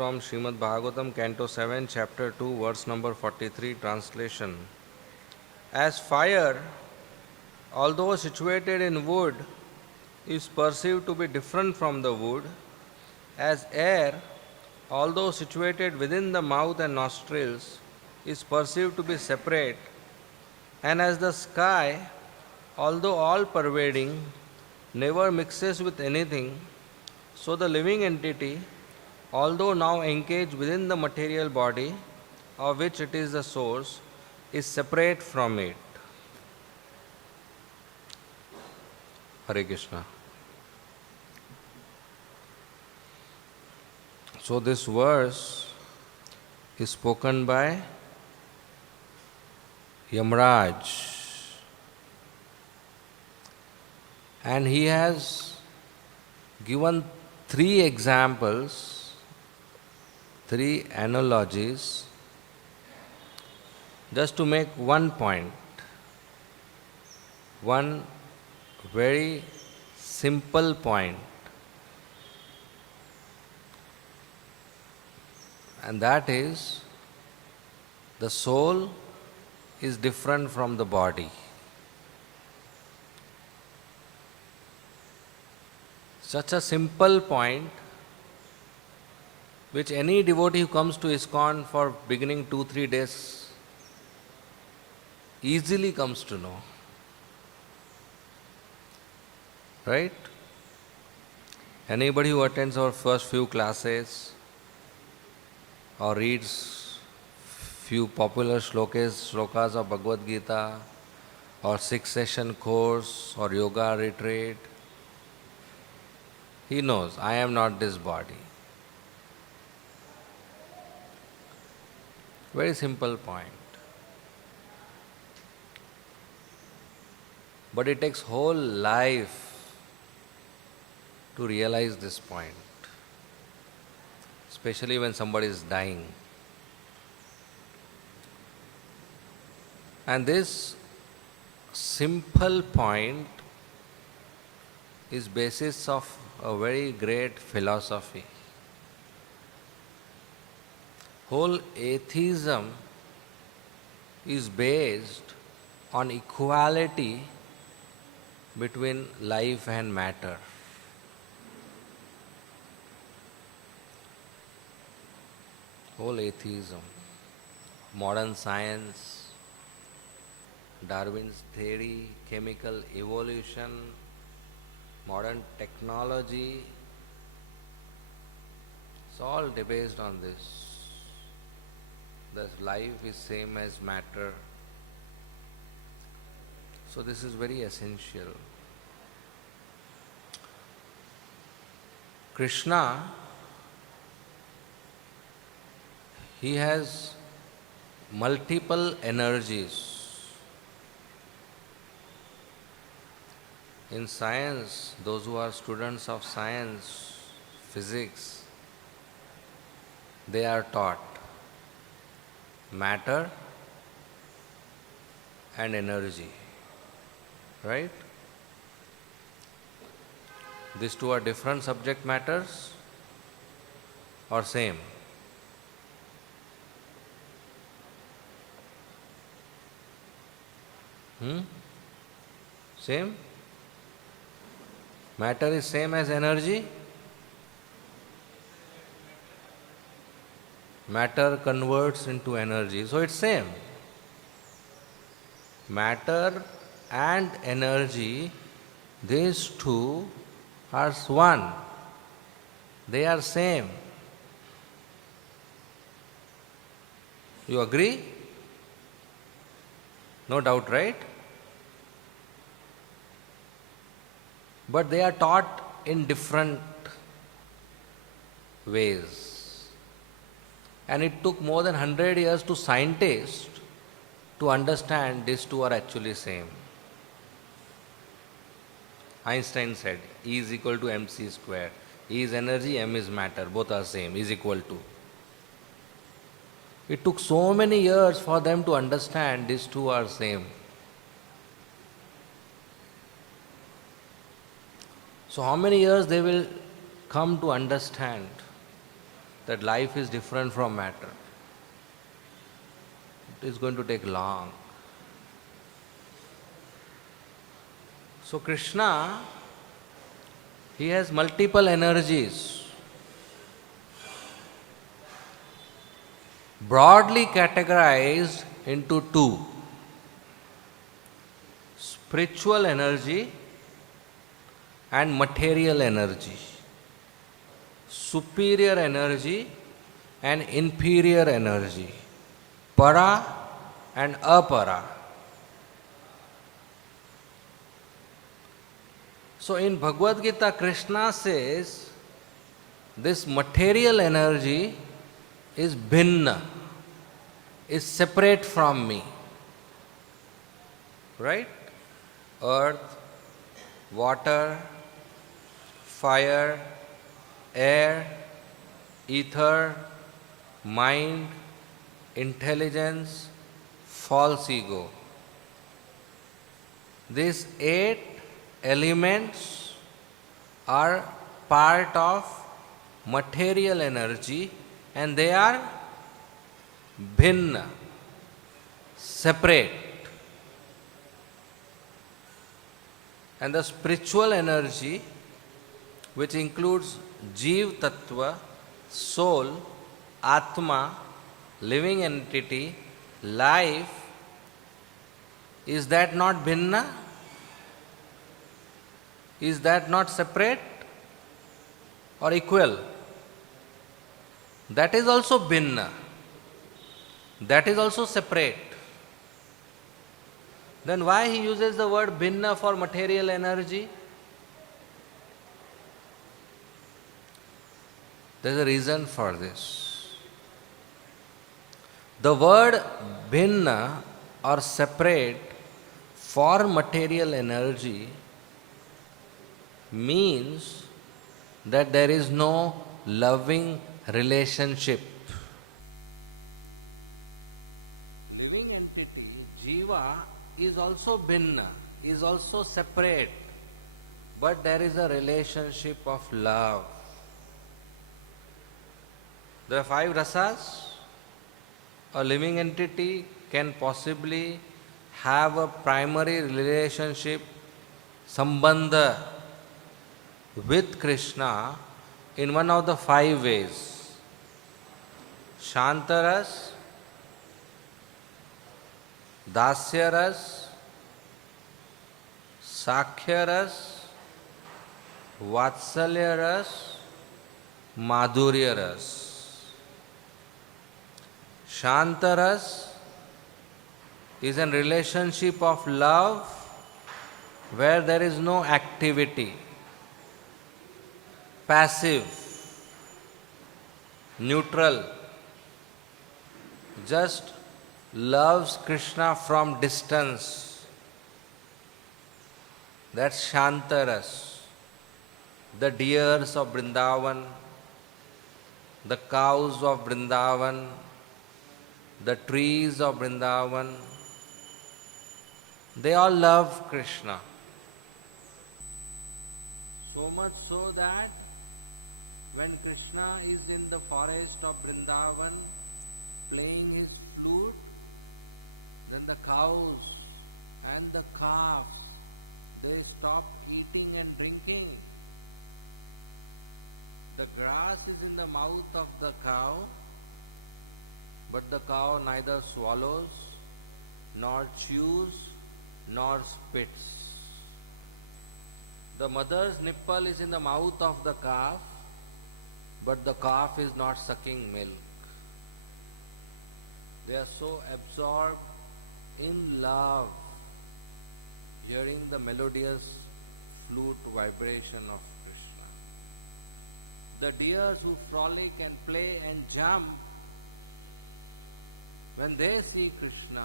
from Srimad Bhagavatam, Canto 7, Chapter 2, verse number 43, translation. As fire, although situated in wood, is perceived to be different from the wood, as air, although situated within the mouth and nostrils, is perceived to be separate, and as the sky, although all-pervading, never mixes with anything, so the living entity, although now encaged within the material body, of which it is the source, is separate from it. Hare Krishna. So this verse is spoken by Yamraj, and he has given three examples, three analogies, just to make one point, one very simple point, and that is the soul is different from the body. Such a simple point which any devotee who comes to ISKCON for beginning 2-3 days easily comes to know. Right? Anybody who attends our first few classes or reads few popular shlokas of Bhagavad Gita or 6-session course or yoga retreat, he knows, I am not this body. Very simple point. But it takes whole life to realize this point, especially when somebody is dying. And this simple point is basis of a very great philosophy. Whole atheism is based on equality between life and matter. Whole atheism, modern science, Darwin's theory, chemical evolution, modern technology, it's all based on this. That life is same as matter. So this is very essential. Krishna, he has multiple energies. In science, those who are students of science, physics, they are taught matter and energy, right? These two are different subject matters or same? Same? Matter is same as energy? Matter converts into energy, so it's same. Matter and energy, these two are one. They are same. You agree? No doubt, right? But they are taught in different ways. And it took more than 100 years to scientists to understand these two are actually same. Einstein said E is equal to mc square. E is energy, m is matter. Both are same, is equal to. It took so many years for them to understand these two are same. So how many years they will come to understand that life is different from matter. It is going to take long. So Krishna, he has multiple energies, broadly categorized into two: spiritual energy and material energy, superior energy and inferior energy, para and apara. So in Bhagavad Gita, Krishna says this material energy is bhinna, is separate from me. Right? Earth, water, fire, air, ether, mind, intelligence, false ego. These 8 elements are part of material energy and they are bhinna, separate. And the spiritual energy, which includes Jeev Tattva, soul, Atma, living entity, life, is that not bhinna? Is that not separate or equal? That is also bhinna. That is also separate. Then why he uses the word bhinna for material energy? There is a reason for this. The word bhinna or separate for material energy means that there is no loving relationship. Living entity, jiva, is also bhinna, is also separate, but there is a relationship of love. There are 5 rasas. A living entity can possibly have a primary relationship, sambandha, with Krishna in one of the 5 ways: Shantaras, Dasyaras, Sakhyaras, Vatsalyaras, Madhuryaras. Shantaras is a relationship of love where there is no activity, passive, neutral, just loves Krishna from distance. That's Shantaras. The deers of Vrindavan, the cows of Vrindavan, the trees of Vrindavan, they all love Krishna. So much so that when Krishna is in the forest of Vrindavan playing his flute, then the cows and the calves, they stop eating and drinking. The grass is in the mouth of the cow, but the cow neither swallows, nor chews, nor spits. The mother's nipple is in the mouth of the calf, but the calf is not sucking milk. They are so absorbed in love, hearing the melodious flute vibration of Krishna. The deers who frolic and play and jump, when they see Krishna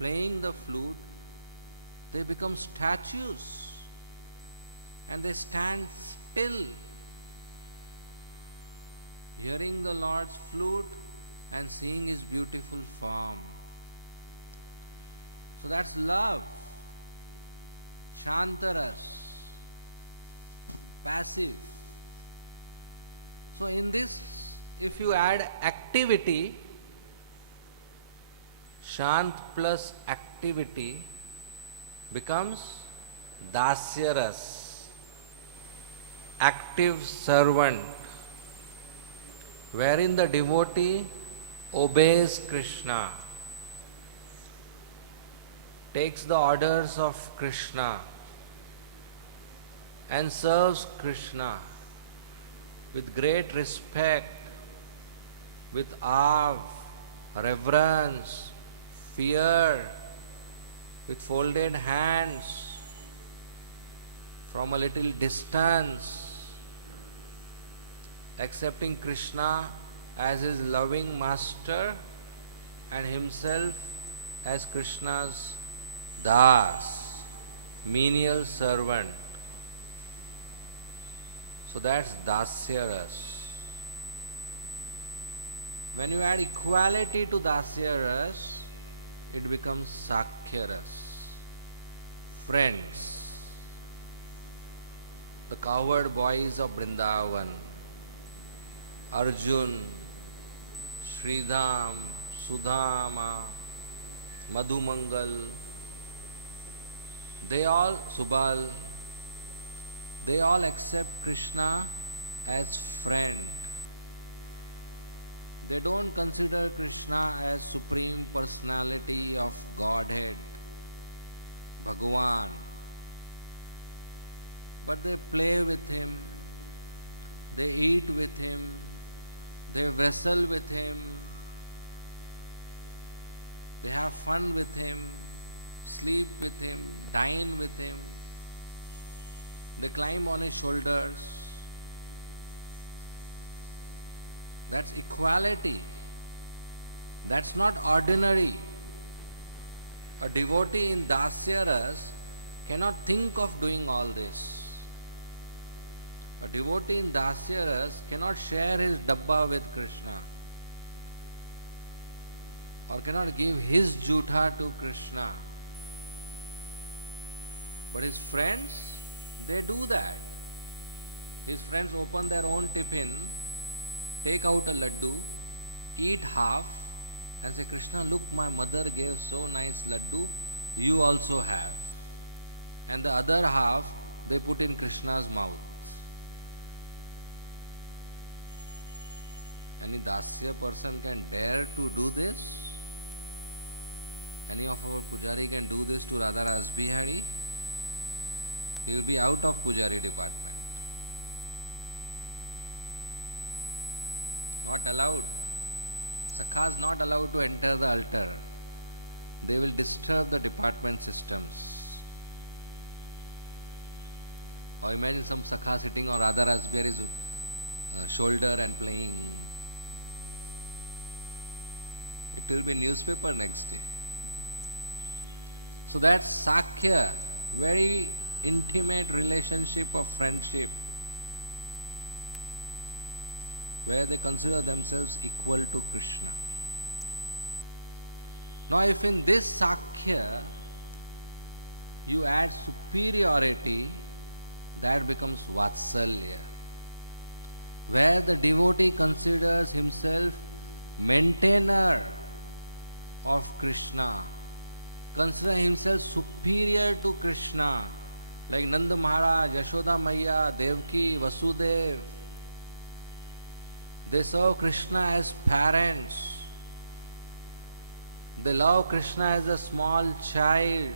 playing the flute, they become statues and they stand still, hearing the Lord's flute and seeing his beautiful form. So that's love. Shantara. Passive. So in this if you add activity, Shant plus activity becomes dasyaras, active servant, wherein the devotee obeys Krishna, takes the orders of Krishna and serves Krishna with great respect, with awe, reverence, fear, with folded hands, from a little distance, accepting Krishna as his loving master and himself as Krishna's das, menial servant. So that's dasyaras. When you add equality to dasyaras, it becomes sakhyaras, friends. The cowherd boys of Vrindavan, Arjun, Sridham, Sudama, Madhumangal, they all, Subal, they all accept Krishna as friend. They don't consider Krishna as Bhagwan. But they play with him, they eat with him, they wrestle with him, they have fun with him, sleep with him, dine with him. Climb on his shoulders. That's equality. That's not ordinary. A devotee in dasyaras cannot think of doing all this. A devotee in dasyaras cannot share his dabba with Krishna, or cannot give his jutha to Krishna. But his friends, they do that. His friends open their own tiffin, take out a laddu, eat half, and say, Krishna, look, my mother gave so nice laddu, you also have. And the other half, they put in Krishna's mouth. Any dasya person can dare to do this? Any of our pujari can do this to Radha? Out of pujari department. Not allowed. The car is not allowed to enter the altar. They will disturb the department system. Or when some Sakha sitting on Radha Rasgiri's shoulder and playing. It will be newspaper next day. So that's Sakhya, very intimate relationship of friendship, where they consider themselves equal to Krishna. Now if in this Sakhya you add superiority, that becomes Vatsalya, where the devotee considers himself maintainer of Krishna, consider himself superior to Krishna. Like Nanda Maharaj, Yashoda Maya, Devki, Vasudev. They serve Krishna as parents. They love Krishna as a small child.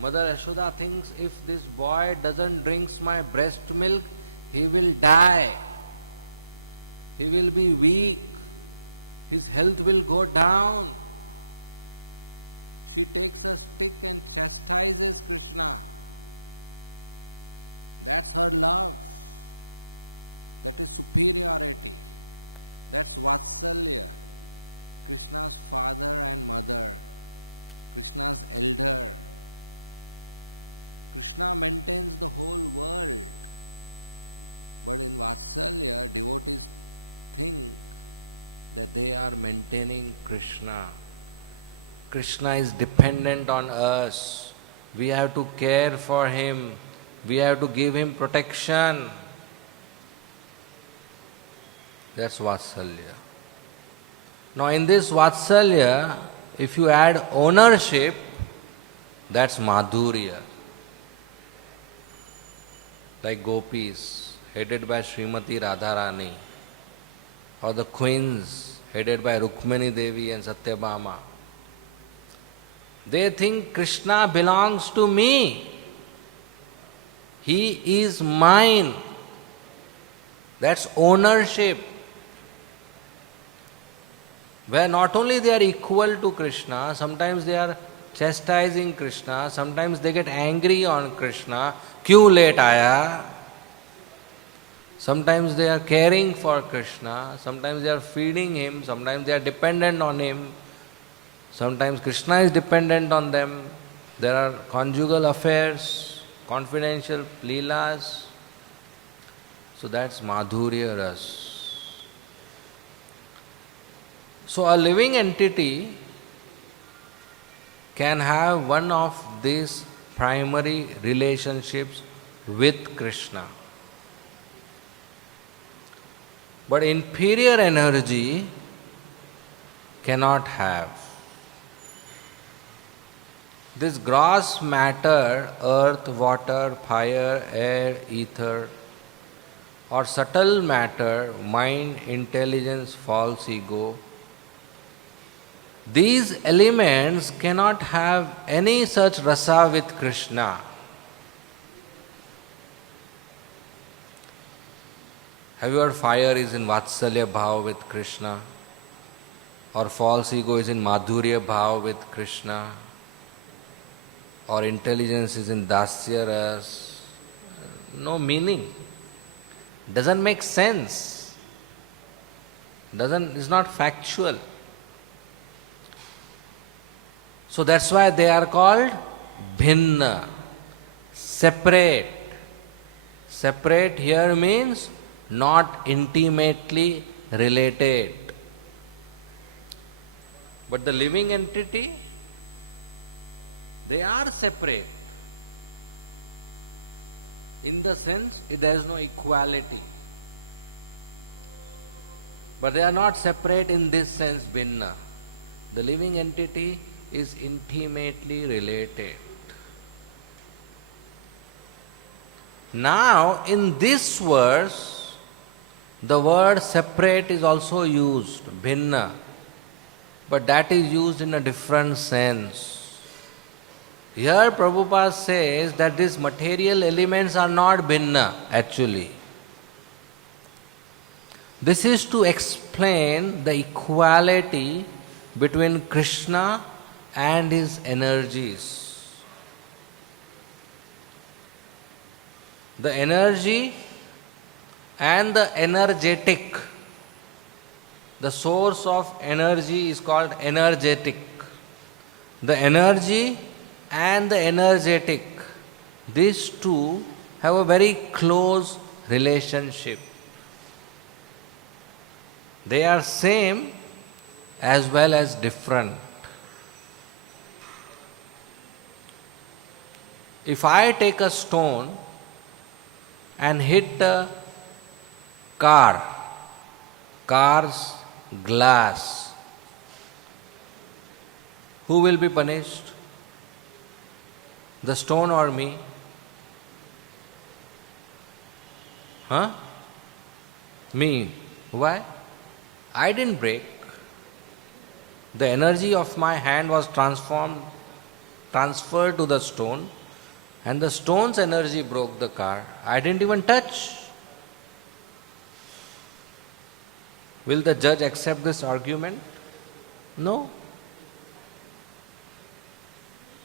Mother Yashoda thinks, if this boy doesn't drink my breast milk, he will die. He will be weak. His health will go down. She takes a stick and chastises Krishna. That's her love. That they are maintaining Krishna. Krishna is dependent on us. We have to care for him. We have to give him protection. That's Vatsalya. Now in this Vatsalya, if you add ownership, that's Madhurya. Like gopis, headed by Srimati Radharani, or the queens, headed by Rukmini Devi and Satyabhama. They think Krishna belongs to me. He is mine. That's ownership. Where not only they are equal to Krishna, sometimes they are chastising Krishna, sometimes they get angry on Krishna. Kyun late aaya? Sometimes they are caring for Krishna, sometimes they are feeding him, sometimes they are dependent on him, sometimes Krishna is dependent on them. There are conjugal affairs, confidential leelas. So that's Madhurya Ras. So a living entity can have one of these primary relationships with Krishna. But inferior energy cannot have. This gross matter, earth, water, fire, air, ether, or subtle matter, mind, intelligence, false ego, these elements cannot have any such rasa with Krishna. Have you heard fire is in Vatsalya Bhav with Krishna? Or false ego is in Madhurya Bhav with Krishna? Or intelligence is in Dasya Ras? No meaning. Doesn't make sense. Is not factual. So that's why they are called bhinna, separate. Separate here means not intimately related. But the living entity, they are separate. In the sense, there is no equality. But they are not separate in this sense, bhinna. The living entity is intimately related. Now, in this verse, the word separate is also used, bhinna, but that is used in a different sense. Here Prabhupada says that these material elements are not bhinna actually. This is to explain the equality between Krishna and his energies. The energy and the energetic. The source of energy is called energetic. The energy and the energetic, these two have a very close relationship. They are same as well as different. If I take a stone and hit a car's glass, who will be punished? The stone or me? Me. Why? I didn't break. The energy of my hand was transferred to the stone, and the stone's energy broke the car. I didn't even touch. Will the judge accept this argument? No.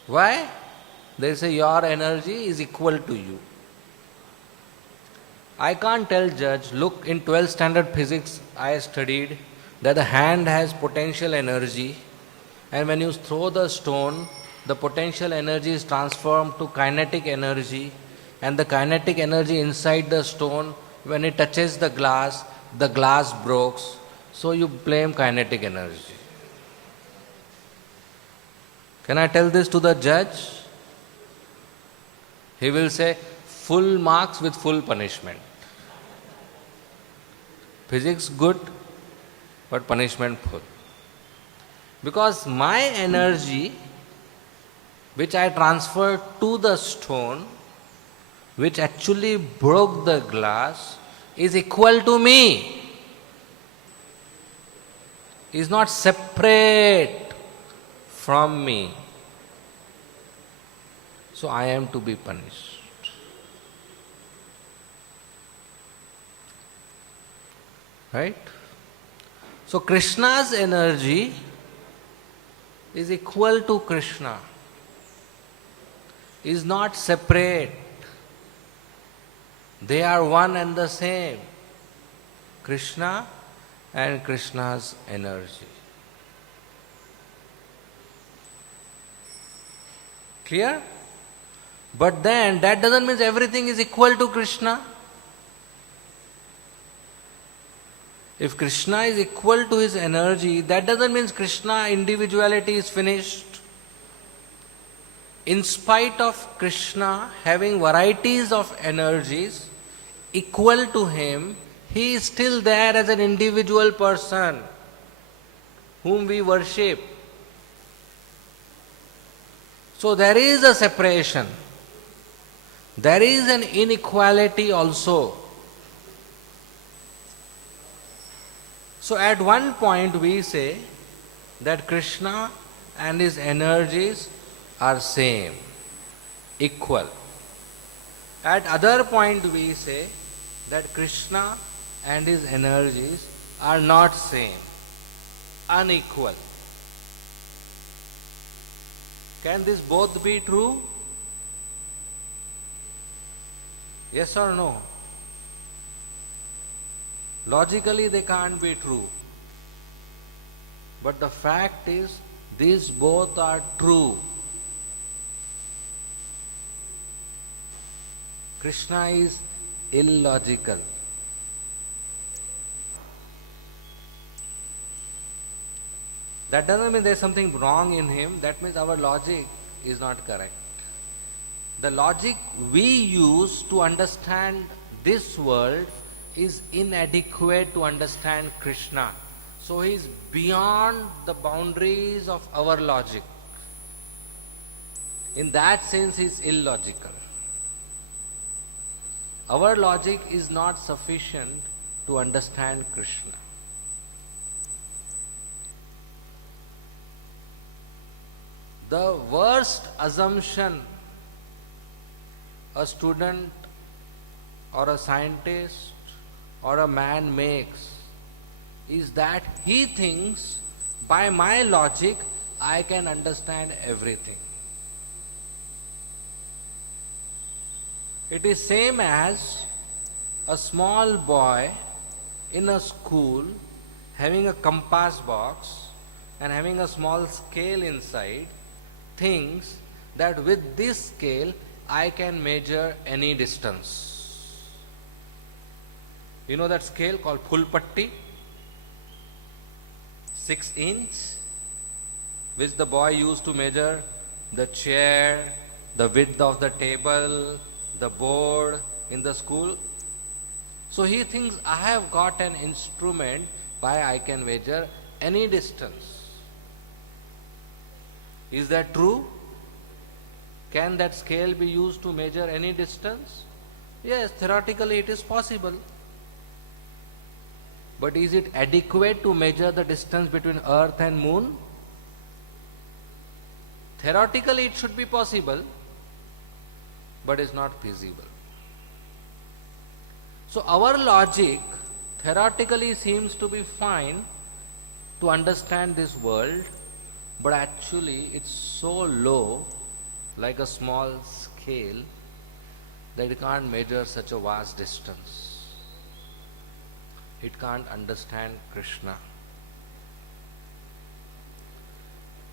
Why? They say your energy is equal to you. I can't tell judge, look, in 12th standard physics I studied that the hand has potential energy, and when you throw the stone, the potential energy is transformed to kinetic energy, and the kinetic energy inside the stone, when it touches the glass breaks. So you blame kinetic energy. Can I tell this to the judge? He will say, full marks with full punishment. Physics good, but punishment full. Because my energy, which I transferred to the stone, which actually broke the glass, is equal to me. Is not separate from me. So I am to be punished. Right? So Krishna's energy is equal to Krishna. Is not separate. They are one and the same. Krishna and Krishna's energy. Clear? But then that doesn't mean everything is equal to Krishna. If Krishna is equal to his energy, that doesn't mean Krishna individuality is finished. In spite of Krishna having varieties of energies equal to him, he is still there as an individual person whom we worship. So there is a separation. There is an inequality also. So at one point we say that Krishna and his energies are same, equal. At other point we say that Krishna and his energies are not same, unequal. Can this both be true? Yes or no? Logically they can't be true. But the fact is, these both are true. Krishna is illogical. That doesn't mean there is something wrong in him. That means our logic is not correct. The logic we use to understand this world is inadequate to understand Krishna. So he is beyond the boundaries of our logic. In that sense, he is illogical. Our logic is not sufficient to understand Krishna. The worst assumption a student or a scientist or a man makes is that he thinks, by my logic, I can understand everything. It is same as a small boy in a school having a compass box and having a small scale inside thinks that with this scale I can measure any distance. You know that scale called full patti? 6 inch, which the boy used to measure the chair, the width of the table, the board in the school. So he thinks, I have got an instrument by I can measure any distance. Is that true? Can that scale be used to measure any distance? Yes, theoretically it is possible. But is it adequate to measure the distance between earth and moon? Theoretically it should be possible, but is not feasible. So our logic theoretically seems to be fine to understand this world, but actually it's so low, like a small scale, that it can't measure such a vast distance. It can't understand Krishna.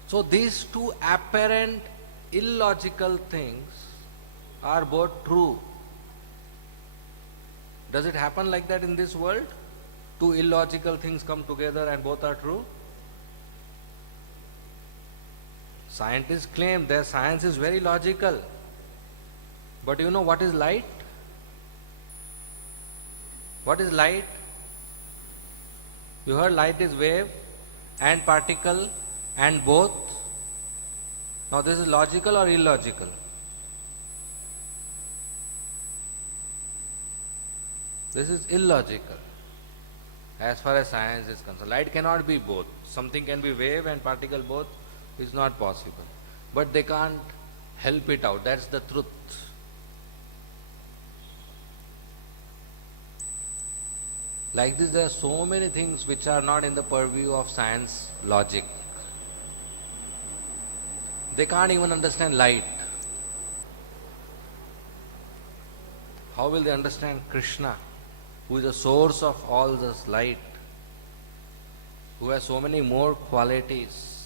So these two apparent illogical things are both true. Does it happen like that in this world? Two illogical things come together and both are true? Scientists claim their science is very logical. But you know what is light? What is light? You heard light is wave and particle and both. Now this is logical or illogical? This is illogical as far as science is concerned. Light cannot be both. Something can be wave and particle both is not possible. But they can't help it out. That's the truth. Like this, there are so many things which are not in the purview of science logic. They can't even understand light. How will they understand Krishna, who is the source of all this light, who has so many more qualities?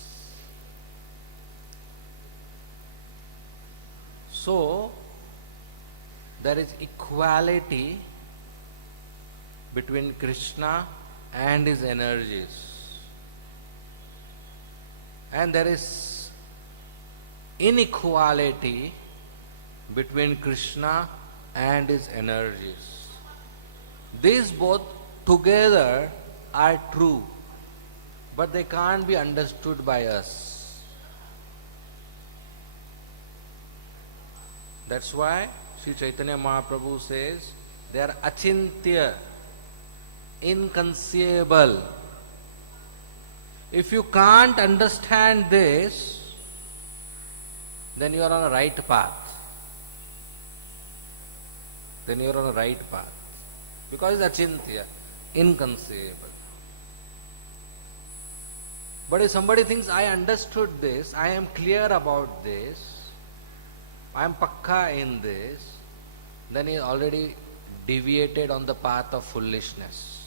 So, there is equality between Krishna and his energies. And there is inequality between Krishna and his energies. These both together are true, but they can't be understood by us. That's why Sri Chaitanya Mahaprabhu says they are achintya, inconceivable. If you can't understand this, then you are on a right path. Then you are on a right path. Because it's achintya, inconceivable. But if somebody thinks, I understood this, I am clear about this, I am pakka in this, then he already deviated on the path of foolishness.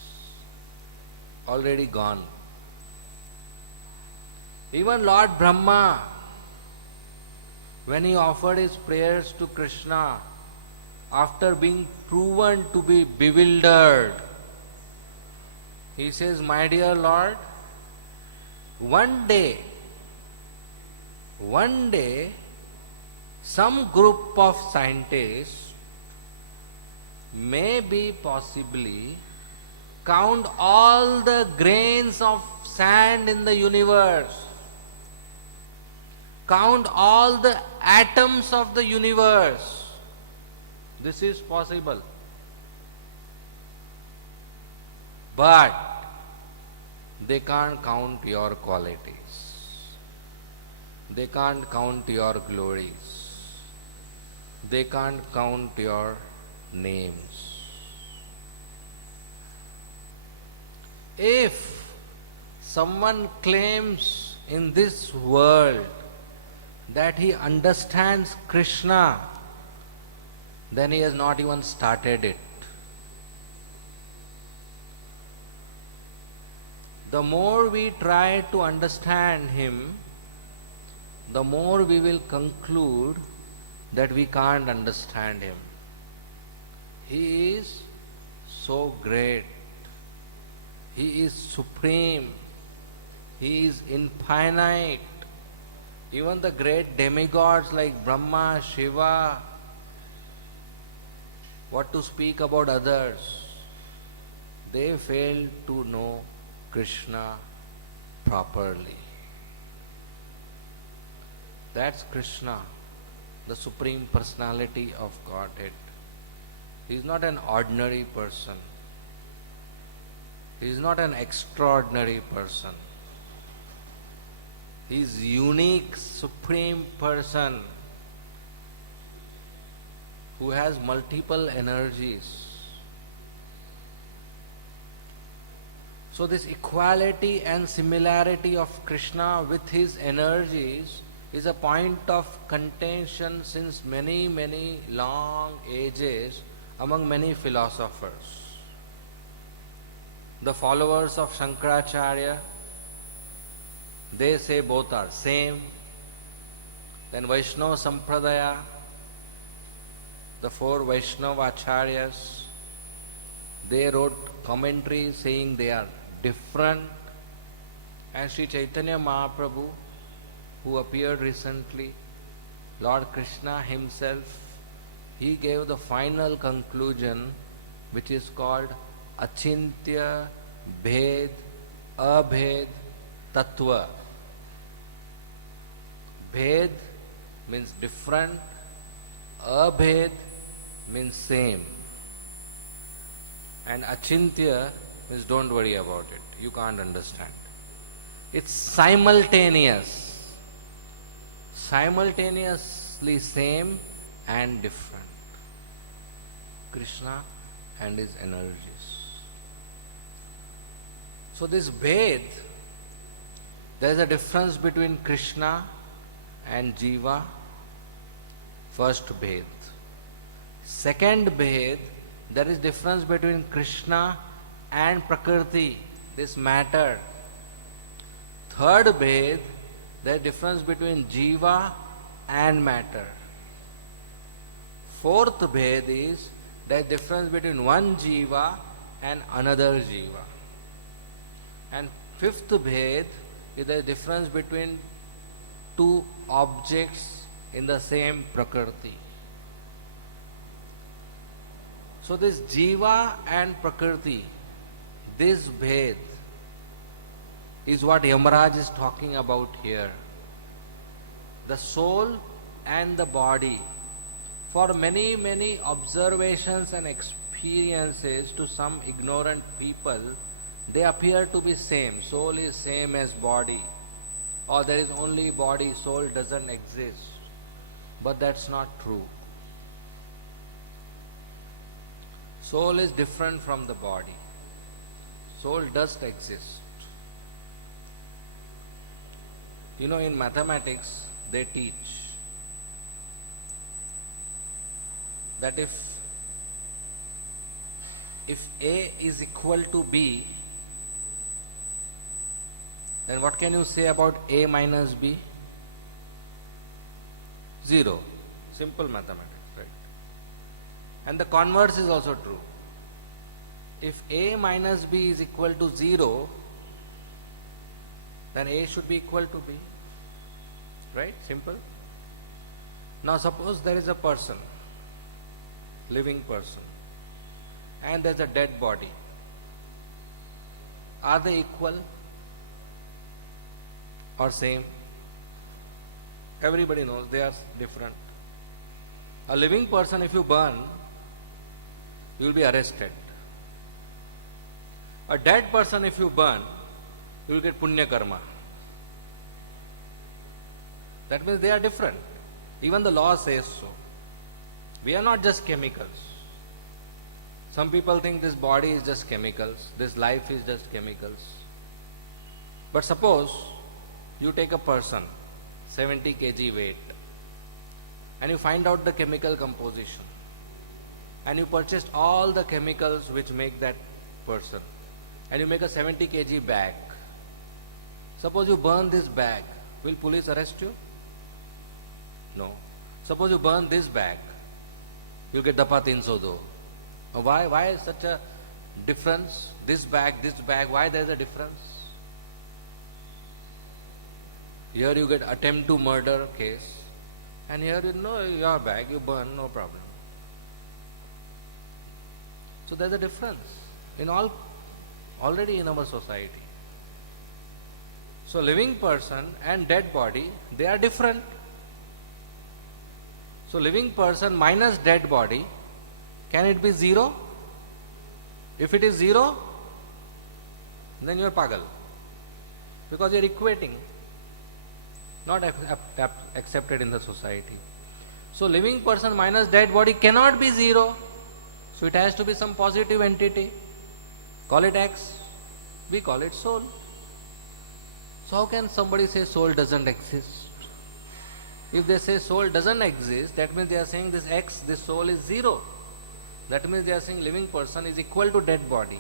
Already gone. Even Lord Brahma, when he offered his prayers to Krishna, after being proven to be bewildered, he says, my dear Lord, one day, some group of scientists may be possibly count all the grains of sand in the universe, count all the atoms of the universe. This is possible. But they can't count your qualities. They can't count your glories. They can't count your names. If someone claims in this world that he understands Krishna, then he has not even started it. The more we try to understand him, the more we will conclude that we can't understand him. He is so great. He is supreme. He is infinite. Even the great demigods like Brahma, Shiva, what to speak about others, they fail to know Krishna properly. That's Krishna, the Supreme Personality of Godhead. He is not an ordinary person. He is not an extraordinary person. He is unique, supreme person who has multiple energies. So this equality and similarity of Krishna with his energies is a point of contention since many, many long ages among many philosophers. The followers of Shankaracharya, they say both are same. Then Vaishnava Sampradaya, the four Vaishnava Acharyas, they wrote commentaries saying they are different. And Sri Chaitanya Mahaprabhu, who appeared recently, Lord Krishna himself, he gave the final conclusion which is called Achintya Bhed abhed tattva. Bhed means different, abhed means same, and achintya means don't worry about it, you can't understand. It's simultaneous, simultaneously same and different. Krishna and his energies. So this bhed, there is a difference between Krishna and Jiva. First bhed. Second bhed, there is difference between Krishna and Prakriti, this matter. Third bhed, there is difference between Jiva and matter. Fourth bhed is there is difference between one Jiva and another Jiva. And fifth bhed is the difference between two objects in the same Prakriti. So this Jiva and Prakriti, this bhed is what Yamaraj is talking about here. The soul and the body. For many observations and experiences, to some ignorant people, they appear to be same. Soul is same as body. Or there is only body, soul doesn't exist. But that's not true. Soul is different from the body. Soul does exist. You know, in mathematics, they teach that if A is equal to B, then what can you say about A minus B? 0. Simple mathematics, right? And the converse is also true. If A minus B is equal to 0, then A should be equal to B. Right? Simple. Now suppose there is a person, living person, and there is a dead body. Are they equal or same? Everybody knows they are different. A living person, if you burn, you will be arrested. A dead person, if you burn, you will get punya karma. That means they are different. Even the law says so. We are not just chemicals. Some people think this body is just chemicals, this life is just chemicals. But suppose you take a person, 70 kg weight, and you find out the chemical composition, and you purchased all the chemicals which make that person, and you make a 70 kg bag. Suppose you burn this bag, will police arrest you? No. Suppose you burn this bag, you'll get dapa 302. Why is such a difference? This bag, why there is a difference? Here you get attempt to murder case, and here you know your bag, you burn, no problem. So there's a difference in already in our society. So living person and dead body, they are different. So living person minus dead body, can it be 0? If it is 0, then you are pagal. Because you are equating, not accepted in the society. So living person minus dead body cannot be 0. So it has to be some positive entity. Call it X, we call it soul. So how can somebody say soul doesn't exist? If they say soul doesn't exist, that means they are saying this X, this soul is 0. That means they are saying living person is equal to dead body.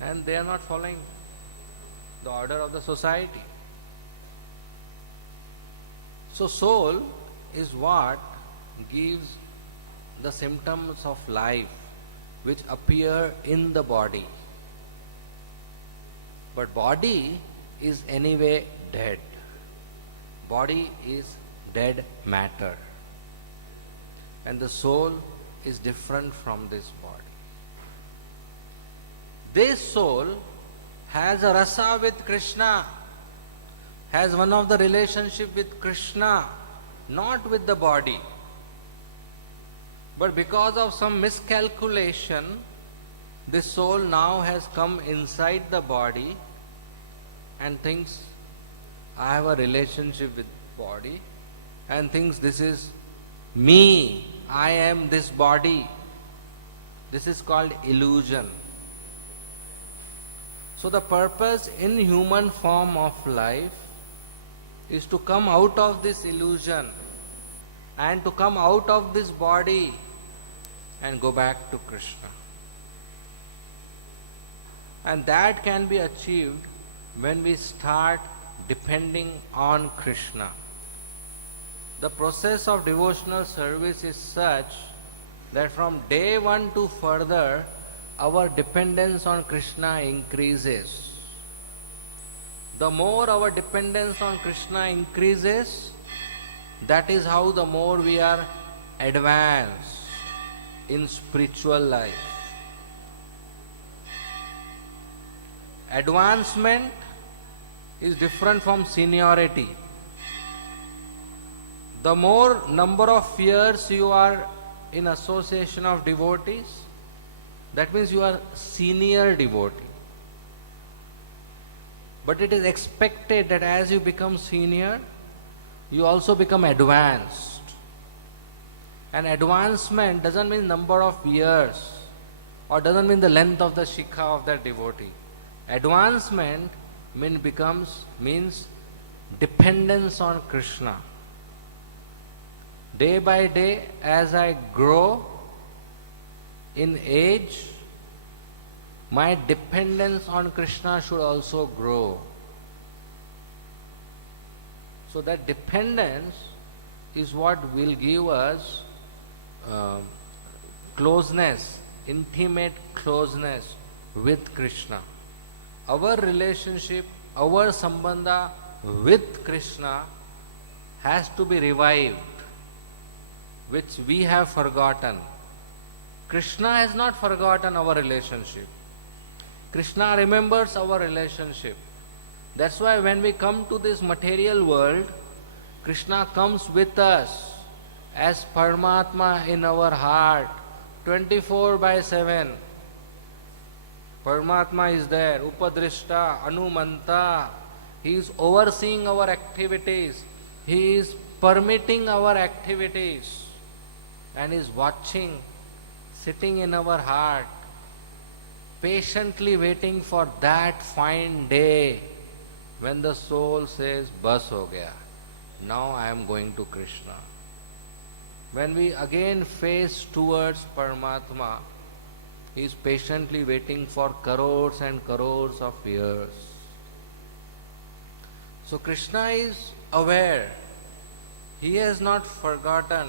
And they are not following the order of the society. So soul is what gives the symptoms of life which appear in the body. But body is anyway dead. Body is dead matter. And the soul is different from this body. This soul has a rasa with Krishna, has one of the relationship with Krishna, not with the body. But because of some miscalculation, this soul now has come inside the body and thinks, I have a relationship with body, and thinks this is me, I am this body. This is called illusion. So the purpose in human form of life is to come out of this illusion and to come out of this body and go back to Krishna. And that can be achieved when we start depending on Krishna. The process of devotional service is such that from day one to further, our dependence on Krishna increases. The more our dependence on Krishna increases, that is how the more we are advanced in spiritual life. Advancement is different from seniority. The more number of years you are in association of devotees, that means you are senior devotee. But it is expected that as you become senior, you also become advanced. And advancement doesn't mean number of years or doesn't mean the length of the shikha of that devotee. Advancement means dependence on Krishna. Day by day, as I grow in age, my dependence on Krishna should also grow. So that dependence is what will give us closeness, intimate closeness with Krishna. Our relationship, our sambandha with Krishna has to be revived, which we have forgotten. Krishna has not forgotten our relationship. Krishna remembers our relationship. That's why when we come to this material world, Krishna comes with us as Paramatma in our heart, 24/7. Paramatma is there, Upadrishta, Anumanta. He is overseeing our activities. He is permitting our activities and is watching, sitting in our heart, patiently waiting for that fine day when the soul says, Bas ho gaya, now I am going to Krishna. When we again face towards Paramatma, he is patiently waiting for crores and crores of years. So Krishna is aware. He has not forgotten.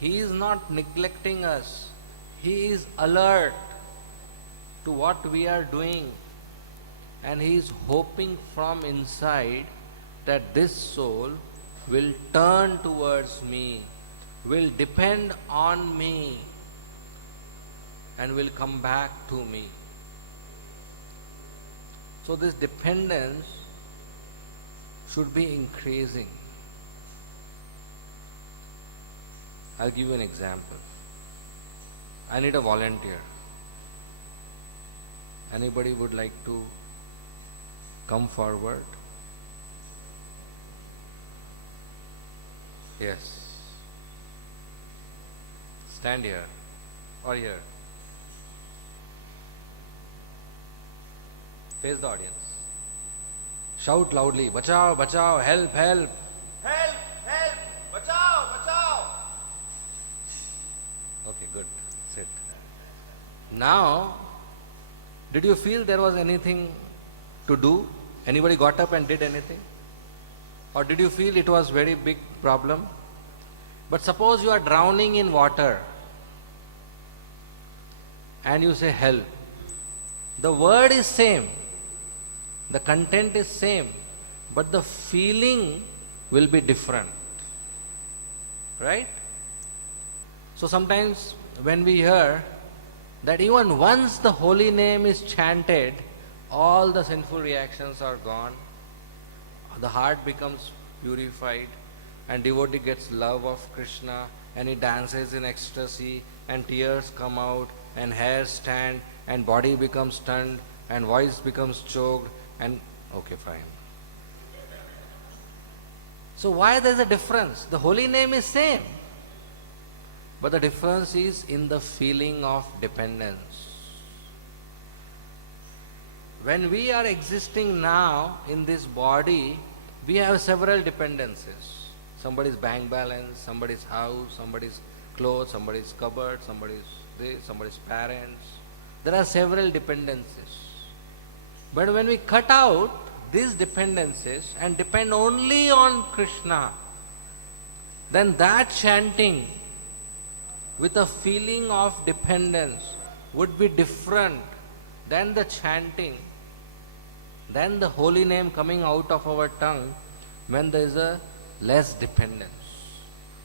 He is not neglecting us. He is alert to what we are doing. And he is hoping from inside that this soul will turn towards me, will depend on me, and will come back to me. So this dependence should be increasing. I'll give you an example. I need a volunteer. Anybody would like to come forward? Yes. Stand here or here. Face the audience. Shout loudly, Bachao, bachao, help, help. Help! Help! Bachao! Bachao! Okay, good. Sit. Now, did you feel there was anything to do? Anybody got up and did anything? Or did you feel it was very big problem? But suppose you are drowning in water and you say help. The word is same. The content is same, but the feeling will be different. Right? So sometimes when we hear that even once the holy name is chanted, all the sinful reactions are gone, the heart becomes purified, and devotee gets love of Krishna, and he dances in ecstasy, and tears come out, and hair stand, and body becomes stunned, and voice becomes choked, and okay, fine. So why there is a difference? The holy name is same, but the difference is in the feeling of dependence. When we are existing now in this body, we have several dependencies. Somebody's bank balance, somebody's house, somebody's clothes, somebody's cupboard, somebody's this, somebody's parents. There are several dependencies. But when we cut out these dependencies and depend only on Krishna, then that chanting with a feeling of dependence would be different than the chanting, than the holy name coming out of our tongue when there is a less dependence.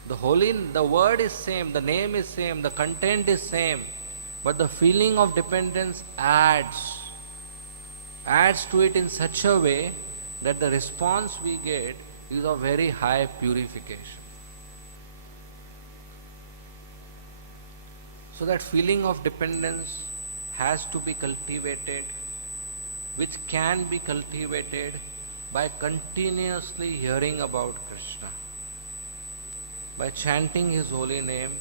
The word is same, the name is same, the content is same, but the feeling of dependence adds to it in such a way that the response we get is of very high purification. So that feeling of dependence has to be cultivated, which can be cultivated by continuously hearing about Krishna, by chanting His holy name,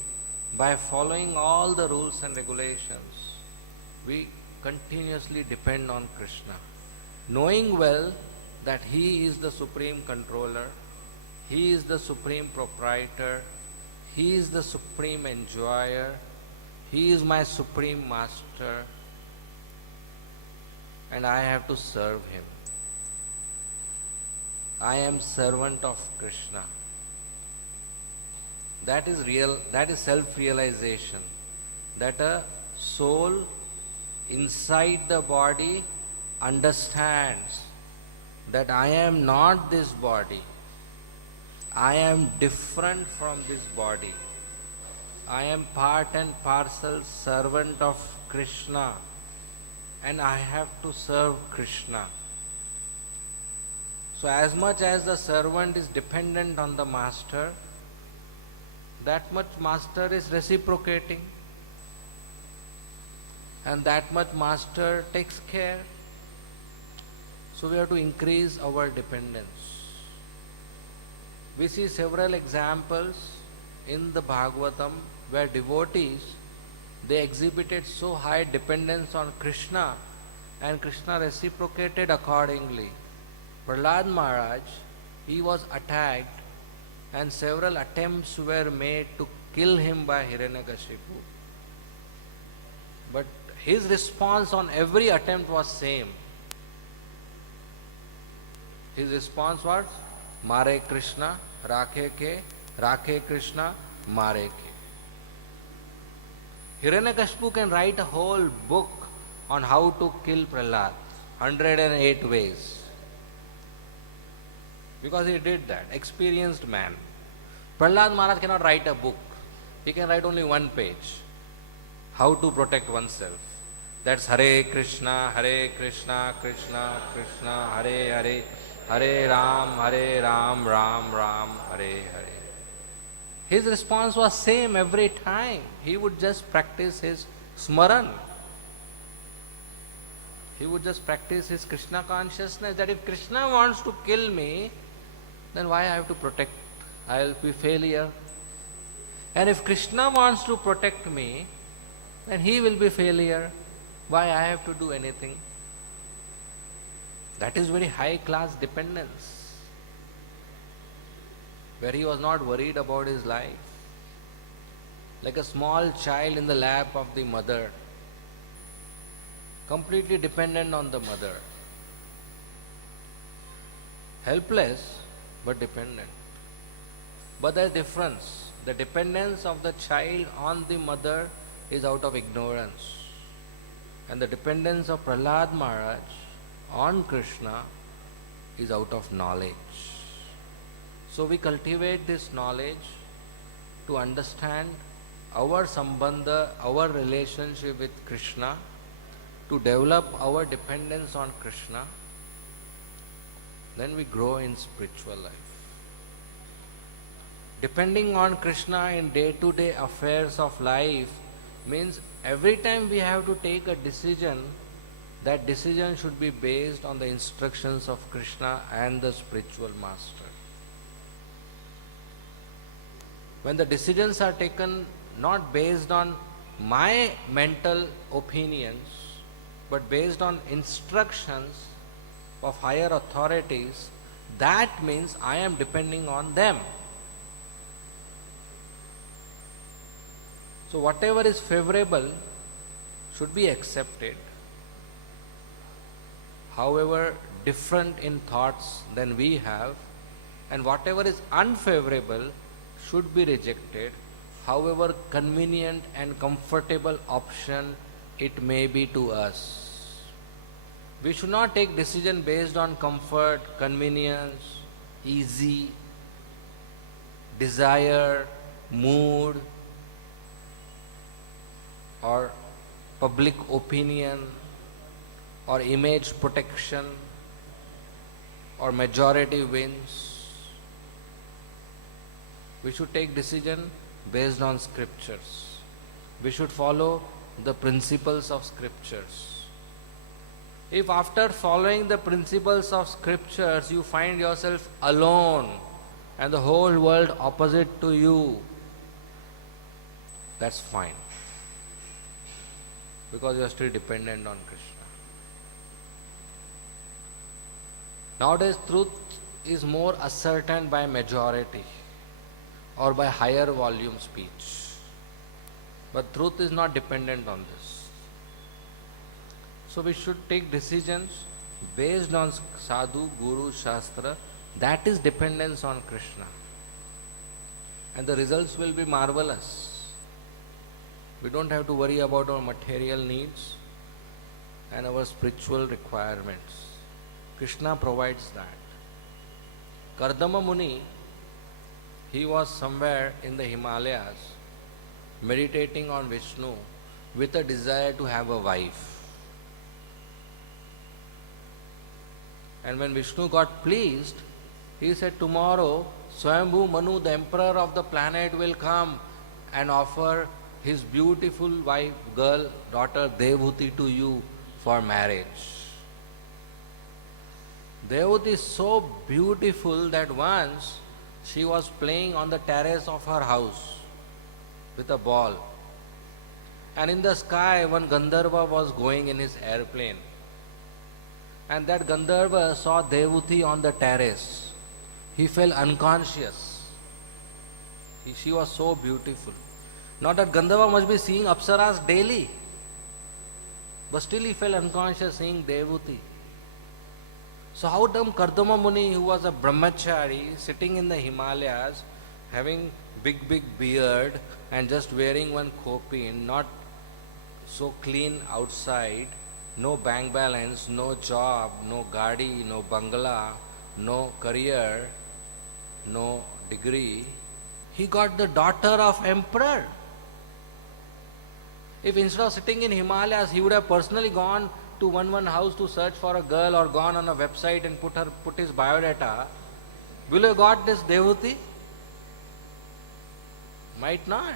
by following all the rules and regulations. We continuously depend on Krishna, knowing well that He is the supreme controller, He is the supreme proprietor, He is the supreme enjoyer, He is my supreme master, and I have to serve Him. I am servant of Krishna. That is self-realization, that a soul inside the body understands that I am not this body. I am different from this body. I am part and parcel servant of Krishna, and I have to serve Krishna. So as much as the servant is dependent on the master, that much master is reciprocating, and that much master takes care. So we have to increase our dependence. We see several examples in the Bhagavatam where devotees, they exhibited so high dependence on Krishna, and Krishna reciprocated accordingly. Prahlad Maharaj, he was attacked, and several attempts were made to kill him by Hiranyakashipu. But his response on every attempt was same. His response was, Mare Krishna, Rakhe Krishna, Mare ke. Hiranyakashipu can write a whole book on how to kill Prahlad, 108 ways. Because he did that, experienced man. Prahlad Maharaj cannot write a book. He can write only one page. How to protect oneself. That's Hare Krishna, Krishna Krishna, Hare Hare, Hare Ram, Ram Ram, Hare Hare. His response was same every time. He would just practice his smaran. He would just practice his Krishna consciousness, that if Krishna wants to kill me, then why I have to protect? I will be failure. And if Krishna wants to protect me, then he will be failure. Why I have to do anything? That is very high class dependence, where he was not worried about his life. Like a small child in the lap of the mother, completely dependent on the mother. Helpless, but dependent. But there is difference. The dependence of the child on the mother is out of ignorance. And the dependence of Prahlad Maharaj on Krishna is out of knowledge. So we cultivate this knowledge to understand our sambandha, our relationship with Krishna, to develop our dependence on Krishna, then we grow in spiritual life. Depending on Krishna in day-to-day affairs of life means every time we have to take a decision, that decision should be based on the instructions of Krishna and the spiritual master. When the decisions are taken not based on my mental opinions, but based on instructions of higher authorities, that means I am depending on them. So whatever is favorable should be accepted. However different in thoughts than we have, and whatever is unfavorable should be rejected, however convenient and comfortable option it may be to us. We should not take decision based on comfort, convenience, easy, desire, mood, or public opinion, or image protection, or majority wins. We should take decision based on scriptures. We should follow the principles of scriptures. If after following the principles of scriptures you find yourself alone and the whole world opposite to you, that's fine, because you are still dependent on Krishna. Nowadays truth is more ascertained by majority or by higher volume speech. But truth is not dependent on this. So we should take decisions based on sadhu, guru, shastra. That is dependence on Krishna. And the results will be marvelous. We don't have to worry about our material needs and our spiritual requirements. Krishna provides that. Kardama Muni, he was somewhere in the Himalayas meditating on Vishnu with a desire to have a wife. And when Vishnu got pleased, he said, tomorrow Swayambhu Manu, the emperor of the planet, will come and offer his beautiful wife, girl, daughter Devhuti to you for marriage. Devhuti is so beautiful that once she was playing on the terrace of her house with a ball. And in the sky, one Gandharva was going in his airplane. And that Gandharva saw Devhuti on the terrace. He fell unconscious. She was so beautiful. Now that Gandharva must be seeing Apsaras daily. But still he fell unconscious seeing Devhuti. So how come Kardama Muni, who was a brahmachari, sitting in the Himalayas, having big beard and just wearing one kopin, not so clean outside, no bank balance, no job, no gadi, no bangla, no career, no degree, he got the daughter of emperor. If instead of sitting in Himalayas, he would have personally gone to one house to search for a girl, or gone on a website and put his biodata, will you have got this Devhuti? Might not.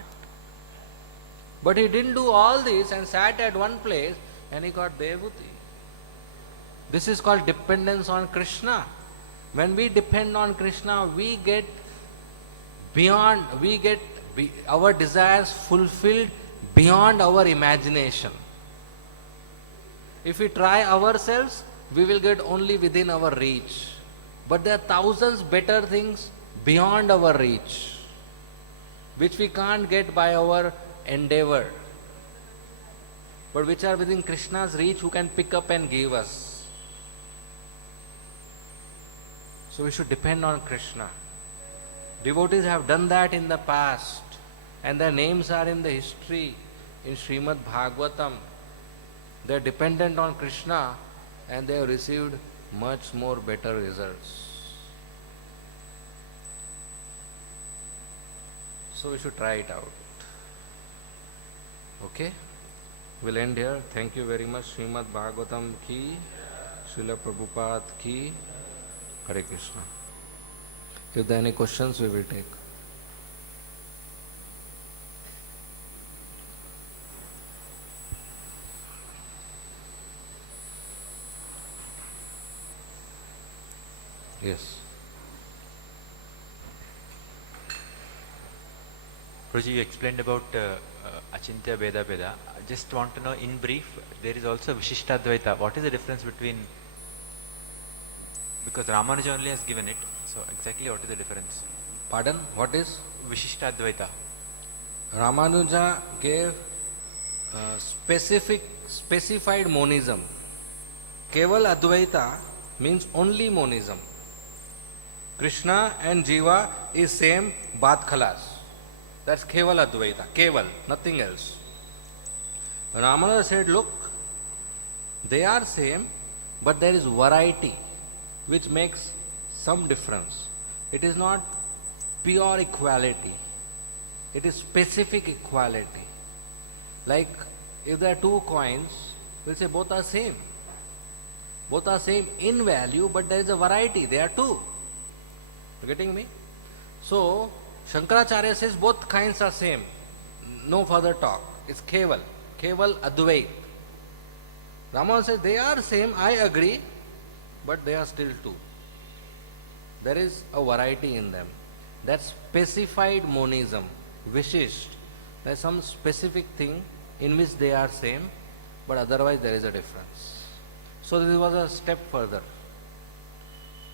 But he didn't do all this and sat at one place and he got Devhuti. This is called dependence on Krishna. When we depend on Krishna, we get our desires fulfilled beyond our imagination. If we try ourselves, we will get only within our reach. But there are thousands better things beyond our reach, which we can't get by our endeavor, but which are within Krishna's reach, who can pick up and give us. So we should depend on Krishna. Devotees have done that in the past, and their names are in the history in Srimad Bhagavatam. They are dependent on Krishna and they have received much more better results. So we should try it out. Okay? We'll end here. Thank you very much. Srimad Bhagavatam ki, Srila Prabhupada ki, Hare Krishna. If there are any questions, we will take. Yes. Prabhuji, you explained about Achintya Veda Veda. I just want to know in brief, there is also Vishishtadvaita. What is the difference between, because Ramanuja only has given it, so exactly what is the difference? Pardon? What is? Vishishtadvaita. Ramanuja gave specified monism. Keval Advaita means only monism. Krishna and Jiva is same, baat khalas. That's Keval Advaita. Keval, nothing else. Ramanuja said, look, they are same, but there is variety which makes some difference. It is not pure equality. It is specific equality. Like if there are two coins, we'll say both are same. Both are same in value, but there is a variety. They are two. You getting me? So Shankaracharya says both kinds are same. No further talk. It's Keval. Keval Advait. Ramanuja says they are same, I agree, but they are still two. There is a variety in them. That's specified monism, Vishisht. There is some specific thing in which they are same, but otherwise there is a difference. So this was a step further.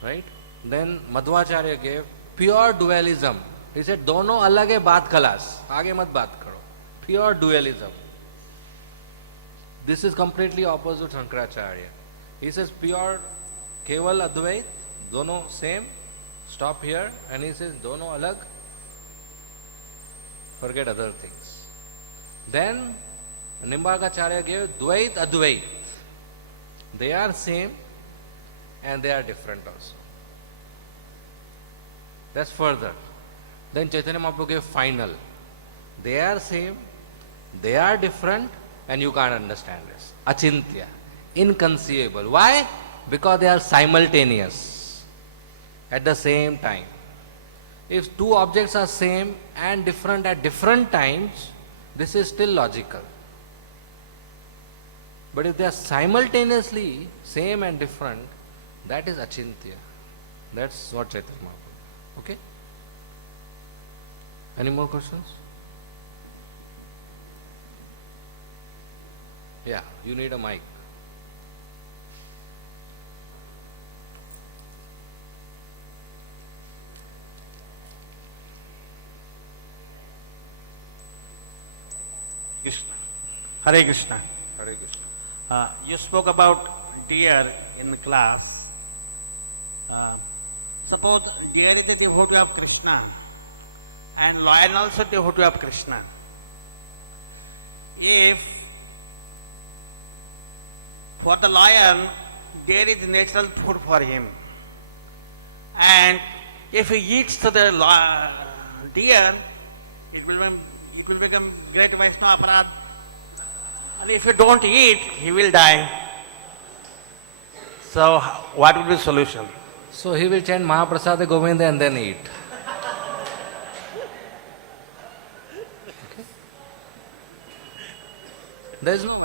Right? Then Madhvacharya gave pure dualism. He said, दोनों अलग है बात खलास, आगे मत बात करो. Pure dualism. This is completely opposite to Shankaracharya. He says pure Keval Advait, दोनों same, stop here, and he says दोनों अलग, forget other things. Then Nimbarkacharya gave Dvait Advait. They are same and they are different also. That's further. Then Chaitanya Mahaprabhu gave final. They are same, they are different, and you can't understand this. Achintya, inconceivable. Why? Because they are simultaneous at the same time. If two objects are same and different at different times, this is still logical. But if they are simultaneously same and different, that is achintya. That's what Chaitanya Mahaprabhu. Okay? Any more questions? Yeah, you need a mic. Krishna. Hare Krishna. Hare Krishna. You spoke about deer in class. Suppose deer is a devotee of Krishna and lion also devotee of Krishna. If for the lion deer is natural food for him, and if he eats to the deer, it will become great Vaishnava aparadh. And if you don't eat, he will die. So what will be the solution? So he will chant Mahaprasada Govinda and then eat. Okay? There is no